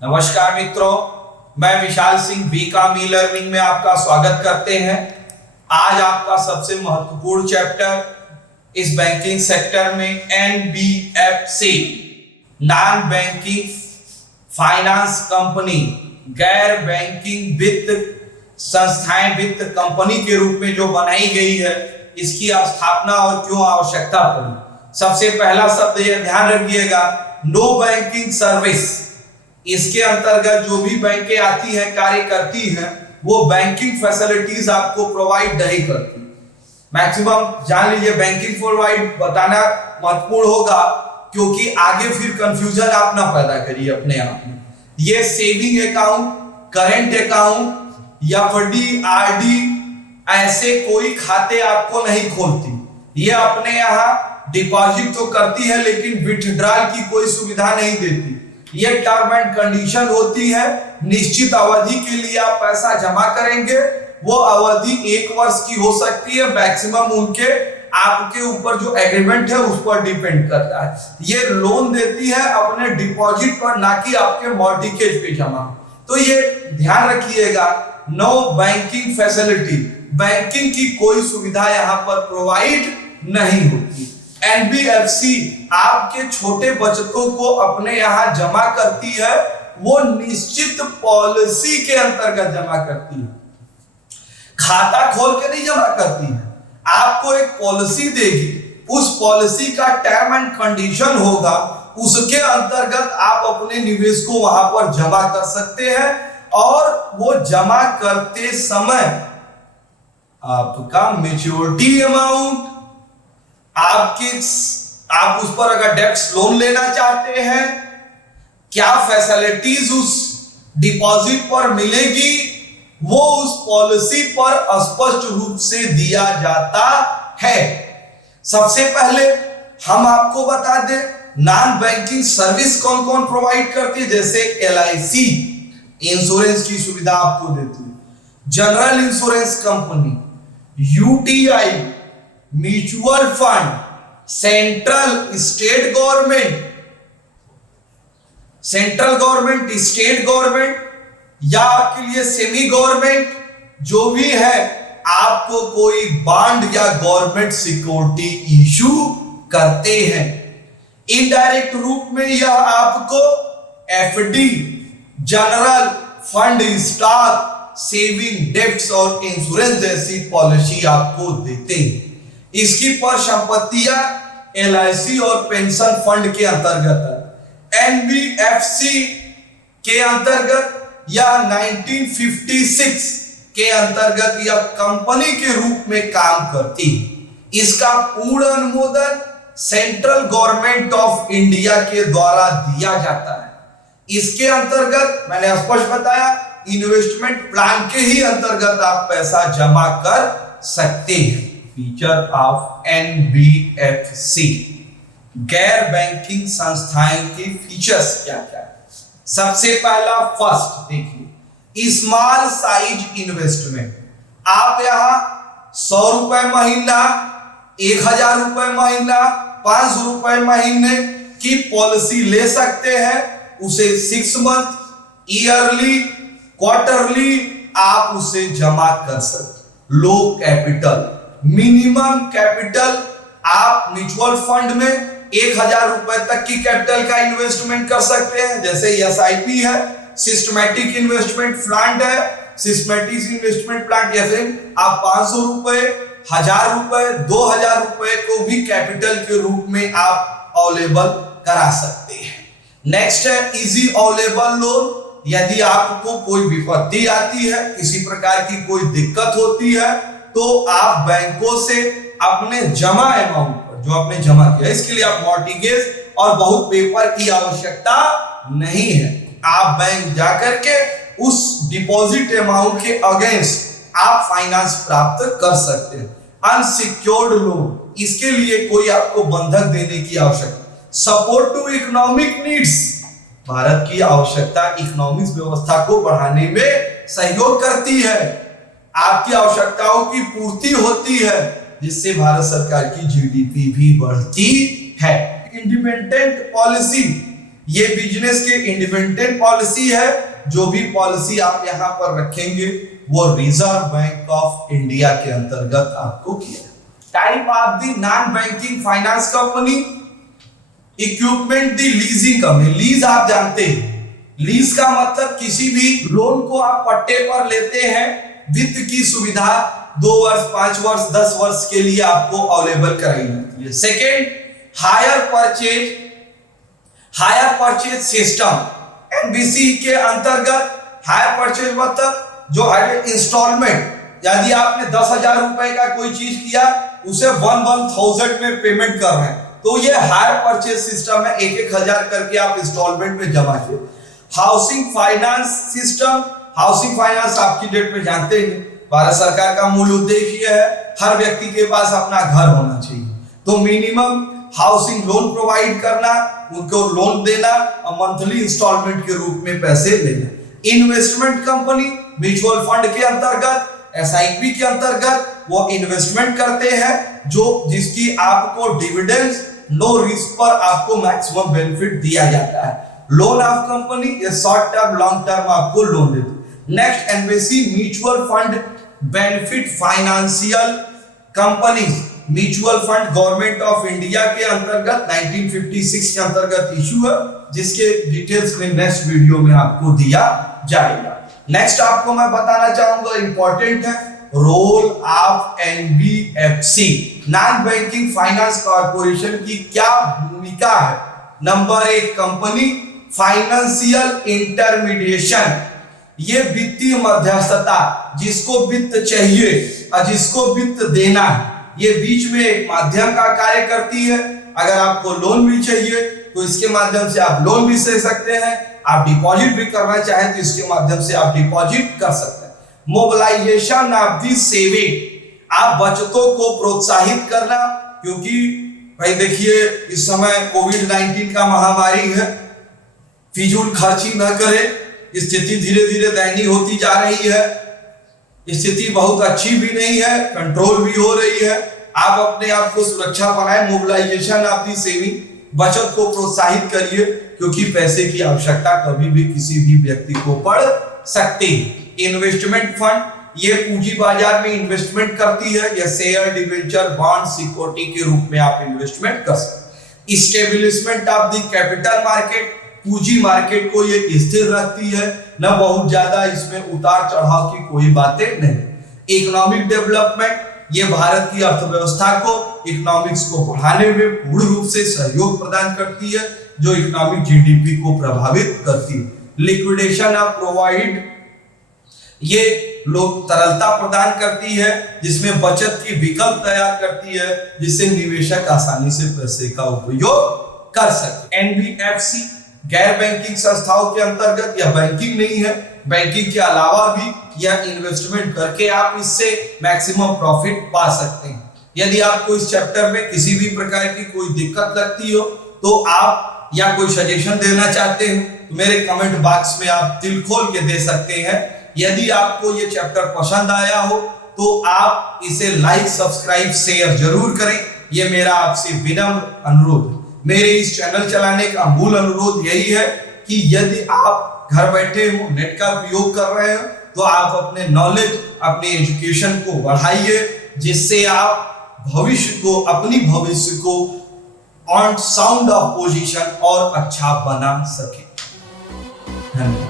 नमस्कार मित्रों, मैं Vishal Singh BCom e learning में आपका स्वागत करते हैं। आज आपका सबसे महत्वपूर्ण चैप्टर इस बैंकिंग सेक्टर में NBFC, non banking finance company, गैर बैंकिंग वित्त संस्थाएं वित्त कंपनी के रूप में जो बनाई गई है, इसकी स्थापना और क्यों आवश्यकता पड़ी। सबसे पहला शब्द यह ध्यान रखिएगा, नो बैंकिंग सर्विस। इसके अंतर्गत जो भी बैंकें आती हैं, कार्य करती हैं, वो बैंकिंग फैसिलिटीज आपको प्रोवाइड नहीं करती। मैक्सिमम जान लीजिए, बैंकिंग प्रोवाइड बताना महत्वपूर्ण होगा क्योंकि आगे फिर कंफ्यूजन आप ना पैदा करिए अपने आप में। ये सेविंग अकाउंट, करंट अकाउंट या एफडी, आरडी ऐसे कोई खाते आपको नहीं खोलती। ये अपने यहाँ डिपॉजिट तो करती है लेकिन विथड्रॉल की कोई सुविधा नहीं देती। ये टर्म एंड कंडीशन होती है, निश्चित अवधि के लिए आप पैसा जमा करेंगे। वो अवधि 1 वर्ष की हो सकती है, मैक्सिमम उनके आपके ऊपर जो एग्रीमेंट है उस पर डिपेंड करता है। ये लोन देती है अपने डिपॉजिट पर, ना कि आपके मॉर्गेज पे जमा। तो ये ध्यान रखिएगा, नो बैंकिंग फैसिलिटी, बैंकिंग की कोई सुविधा यहाँ पर प्रोवाइड नहीं होती। एनबीएफसी आपके छोटे बचतों को अपने यहां जमा करती है, वो निश्चित पॉलिसी के अंतर्गत जमा करती है, खाता खोल के नहीं जमा करती है। आपको एक पॉलिसी देगी, उस पॉलिसी का टर्म एंड कंडीशन होगा, उसके अंतर्गत आप अपने निवेश को वहां पर जमा कर सकते हैं और वो जमा करते समय आपका मैच्योरिटी अमाउंट, आप उस पर अगर डेब्ट लोन लेना चाहते हैं, क्या फैसिलिटीज उस डिपॉजिट पर मिलेगी, वो उस पॉलिसी पर स्पष्ट रूप से दिया जाता है। सबसे पहले हम आपको बता दें, नॉन बैंकिंग सर्विस कौन कौन प्रोवाइड करती है। जैसे एलआईसी इंश्योरेंस की सुविधा आपको देती है, general insurance company, UTI mutual fund, central state government state government या आपके लिए सेमी गवर्नमेंट जो भी है, आपको कोई बॉन्ड या गवर्नमेंट सिक्योरिटी इशू करते हैं। इनडायरेक्ट रूप में यह आपको FD, general fund, stock, saving, debts और इंश्योरेंस जैसी पॉलिसी आपको देते हैं। इसकी पर संपत्तियां एलआईसी और पेंशन फंड के अंतर्गत है। एनबीएफसी के अंतर्गत या 1956 के अंतर्गत यह कंपनी के रूप में काम करती है। इसका पूर्ण अनुमोदन सेंट्रल गवर्नमेंट ऑफ इंडिया के द्वारा दिया जाता है। इसके अंतर्गत मैंने स्पष्ट बताया, इन्वेस्टमेंट प्लान के ही अंतर्गत आप पैसा जमा कर सकते हैं। फीचर ऑफ एनबीएफसी, गैर बैंकिंग संस्थाएं के फीचर्स क्या क्या है। सबसे पहला, फर्स्ट देखिए, स्मॉल साइज इन्वेस्टमेंट। आप यहां 100 रुपए महीना, 1000 रुपए महीना, 500 रुपए महीने की पॉलिसी ले सकते हैं। उसे 6 मंथ, ईयरली, क्वार्टरली आप उसे जमा कर सकते। लो कैपिटल, मिनिमम कैपिटल, आप म्यूचुअल फंड में 1000 रुपए तक की कैपिटल का इन्वेस्टमेंट कर सकते हैं। जैसे एसआईपी है, सिस्टमैटिक इन्वेस्टमेंट प्लान है, सिस्टमैटिक इन्वेस्टमेंट प्लान, जैसे आप 500 रुपए, 1000 रुपए, 2000 रुपए को भी कैपिटल के रूप में आप अवेलेबल करा सकते हैं। नेक्स्ट है इजी अवेलेबल लोन। यदि आपको कोई विपत्ति आती है, किसी प्रकार की कोई दिक्कत होती है, तो आप बैंकों से अपने जमा अमाउंट पर, जो आपने जमा किया, इसके लिए आप मॉर्गेज और बहुत पेपर की आवश्यकता नहीं है। आप बैंक जाकर के उस डिपॉजिट अमाउंट के अगेंस्ट आप फाइनेंस प्राप्त कर सकते हैं। अनसिक्योर्ड लोन, इसके लिए कोई आपको बंधक देने की आवश्यकता। Support to economic needs, Bharat की आवश्यकता इकोनॉमिक व्यवस्था को बढ़ाने में सहयोग करती है, आपकी आवश्यकताओं की पूर्ति होती है, जिससे भारत सरकार की जीडीपी भी बढ़ती है। इंडिपेंडेंट पॉलिसी, ये बिजनेस के इंडिपेंडेंट पॉलिसी है। जो भी पॉलिसी आप यहां पर रखेंगे वो रिजर्व बैंक ऑफ इंडिया के अंतर्गत आपको किया। Type of the non banking finance company, equipment the leasing company. Lease आप जानते हैं, लीज का मतलब किसी भी लोन को आप पट्टे पर लेते हैं, वित्त की सुविधा 2 वर्ष, 5 वर्ष, 10 वर्ष के लिए आपको अवेलेबल कराई जाती है। Second, hire purchase system, NBC के अंतर्गत। हायर परचेज मतलब जो इंस्टॉलमेंट, यदि आपने 10,000 रुपए का कोई चीज किया, उसे 1,000 में पेमेंट कर रहे हैं, तो ये हायर परचेज सिस्टम है। 1,000 करके आप इंस्टॉलमेंट में जमा किए। Housing finance system, housing finance आपकी डेट में जानते हैं, भारत सरकार का मूल उद्देश्य है हर व्यक्ति के पास अपना घर होना चाहिए, तो मिनिमम हाउसिंग लोन प्रोवाइड करना, उनको लोन देना और मंथली इंस्टॉलमेंट के रूप में पैसे लेना। इन्वेस्टमेंट कंपनी, म्यूचुअल फंड के अंतर्गत, एसआईपी के अंतर्गत वो इन्वेस्टमेंट करते हैं जिसकी आपको डिविडेंड्स, नो रिस्क पर आपको मैक्सिमम बेनिफिट दिया जाता है। लोन ऑफ कंपनी, ये शॉर्ट टर्म लॉन्ग टर्म आपको लोन देते हैं। Next, NBC mutual fund benefit financial company, mutual fund government of India के अंतर्गत 1956 के अंतर्गत इशू है, जिसके डिटेल्स में नेक्स्ट वीडियो में आपको दिया जाएगा। नेक्स्ट आपको मैं बताना चाहूंगा, इंपॉर्टेंट है, role of NBFC, non banking finance corporation की क्या भूमिका है। नंबर 1, कंपनी फाइनेंशियल इंटरमीडिएशन, ये वित्तीय मध्यस्थता, जिसको वित्त चाहिए और जिसको वित्त देना है, ये बीच में एक माध्यम का कार्य करती है। अगर आपको लोन भी चाहिए तो इसके माध्यम से आप लोन भी ले सकते हैं, आप डिपॉजिट भी करना चाहें तो इसके माध्यम से आप डिपॉजिट कर सकते हैं। मोबिलाइजेशन ऑफ दी सेविंग, आप बचतों को प्रोत्साहित करना, क्योंकि भाई देखिए इस समय कोविड-19 का महामारी है, फिजूल खर्ची न करें, स्थिति धीरे धीरे दयनीय होती जा रही है, स्थिति बहुत अच्छी भी नहीं है, कंट्रोल भी हो रही है। आप अपने आप को सुरक्षा बनाएं, मोबिलाइजेशन ऑफ दी सेविंग, बचत को प्रोत्साहित करिए, क्योंकि पैसे की आवश्यकता कभी भी किसी भी व्यक्ति को पड़ सकती है। इन्वेस्टमेंट फंड, ये पूंजी बाजार में इन्वेस्टमेंट करती है, या शेयर, डिबेंचर, बॉन्ड, सिक्योरिटी के रूप में आप इन्वेस्टमेंट कर सकते हैं। Establishment of the capital market, पूंजी मार्केट को ये स्थिर रखती है, न बहुत ज्यादा इसमें उतार चढ़ाव की कोई बातें नहीं। इकोनॉमिक डेवलपमेंट, ये भारत की अर्थव्यवस्था को, इकोनॉमिक्स को बढ़ाने में पूर्ण रूप से सहयोग प्रदान करती है, जो इकोनॉमिक जीडीपी को प्रभावित करती है। लिक्विडेशन ऑफ प्रोवाइड, ये लोग तरलता प्रदान करती है, जिसमें बचत की विकल्प तैयार करती है, जिससे निवेशक आसानी से पैसे का उपयोग कर सके। एनबीएफसी गैर बैंकिंग संस्थाओं के अंतर्गत, यह बैंकिंग नहीं है, बैंकिंग के अलावा भी यह इन्वेस्टमेंट करके आप इससे मैक्सिमम प्रॉफिट पा सकते हैं। यदि आपको इस चैप्टर में किसी भी प्रकार की कोई दिक्कत लगती हो तो आप या कोई सजेशन देना चाहते हैं तो मेरे कमेंट बॉक्स में आप दिल खोल के दे सकते हैं। यदि आपको ये चैप्टर पसंद आया हो तो आप इसे लाइक, सब्सक्राइब, शेयर जरूर करें, ये मेरा आपसे विनम्र अनुरोध है। मेरे इस चैनल चलाने का मूल अनुरोध यही है कि यदि आप घर बैठे हो, नेट का उपयोग कर रहे हो, तो आप अपने नॉलेज, अपने एजुकेशन को बढ़ाइए, जिससे आप भविष्य को, अपनी भविष्य को ऑन साउंड ऑफ पोजीशन और अच्छा बना सके। धन्यवाद।